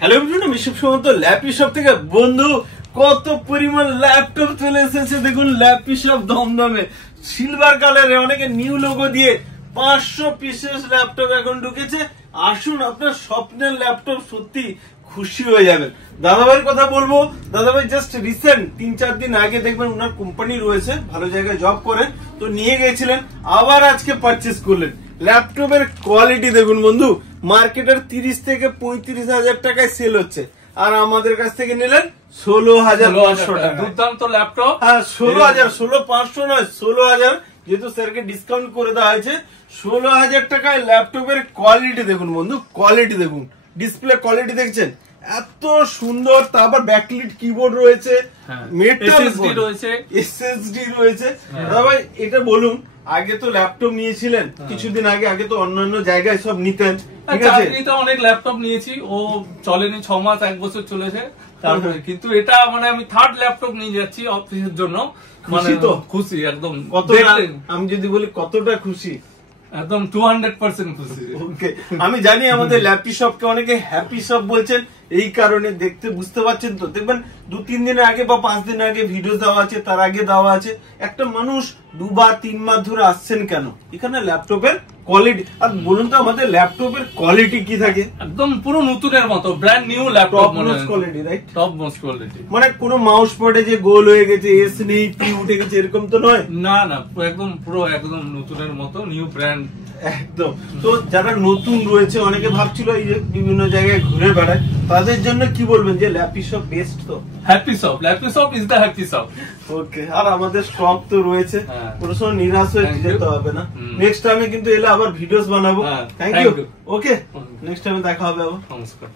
Hello everyone, আমি শুভ Sumanta lappy shop থেকে। বন্ধু, কত পরিমাণ ল্যাপটপ চলে এসেছে দেখুন ল্যাপি শপ দমদমে। সিলভার কালারে অনেকে নিউ লোগো দিয়ে 500 পিসেস ল্যাপটপ এখন ঢুকেছে। আসুন, আপনার স্বপ্নের ল্যাপটপ সত্যি খুশি হয়ে যাবেন। দাদাভাইয়ের কথা বলবো, দাদাভাই জাস্ট রিসেন্ট 3-4 দিন আগে দেখবেন ওনার কোম্পানি রয়েছে, ভালো জায়গায় জব করেন, তো নিয়ে গেছিলেন, আবার আজকে পারচেস করলেন। ল্যাপটপের কোয়ালিটি দেখুন বন্ধু, মার্কেটের 30 থেকে 35 হাজার টাকায় সেল হচ্ছে, আর আমাদের কাছ থেকে নিলেন 16,500 টাকা। দুর্দান্ত ল্যাপটপ। হ্যাঁ, 16,000, 16,500 নয়, 16,000, যেহেতু স্যারকে ডিসকাউন্ট করে দেওয়া হয়েছে। 16,000 টাকায় ল্যাপটপের কোয়ালিটি দেখুন বন্ধু, কোয়ালিটি দেখুন, ডিসপ্লে কোয়ালিটি দেখছেন এত সুন্দর। তারপর ব্যাকলিট কিবোর্ড রয়েছে, মেটাল রয়েছে, এসএসডি রয়েছে। ভাই এটা বলুন, আগে তো ল্যাপটপ নিয়েছিলেন কিছুদিন আগে তো অন্যান্য জায়গায় সব নিতেন, ঠিক আছে? চাকরিতে অনেক ল্যাপটপ নিয়েছি, ও চলেনি 6 মাস 1 বছর চলেছে তারপরে, কিন্তু এটা মানে আমি থার্ড ল্যাপটপ নিয়ে যাচ্ছি অফিসের জন্য। খুশি তো? খুশি একদম। কতটা? আমি যদি বলি কতটা খুশি? একদম 200% খুশি। ওকে, আমি জানি আমাদের ল্যাপি শপকে অনেকে হ্যাপি শপ বলছেন, এই কারণে দেখতে বুঝতে পারছেন তো। দেখবেন 2-3 দিন আগে বা 5 দিন আগে ভিডিও দেওয়া আছে, তার আগে দেওয়া আছে। একটা মানুষ 2-3 মাস ধরে আসছেন কেন? এখানে ল্যাপটপের কোয়ালিটি। আর বলুন তো, আমাদের ল্যাপটপের কোয়ালিটি কি থাকে? একদম পুরো নতুনের মতো, brand new laptop quality, right? Top most quality. মানে কোনো মাউস পড়ে যে গোল হয়ে গেছে, এস নেই, পি উঠে গেছে, এরকম তো নয়। না, একদম পুরো একদম নতুনের মতো, নিউ ব্র্যান্ড একদম। তো যারা নতুন রয়েছে, অনেকে ভাবছিল এই যে বিভিন্ন জায়গায় ঘুরে বেড়ায়, তাদের জন্য কি বলবেন যে ল্যাপি শপ বেস্ট? তো happy shop, Lappy shop is the happy shop. Okay, আর আমাদের স্টক তো রয়েছে, কোনো সময় নিরাশ হয়ে যেতে হবে না। নেক্সট টাইমে কিন্তু এলে আবার ভিডিওস বানাবো। Thank you. ওকে, নেক্সট টাইমে দেখা হবে আবার। নমস্কার।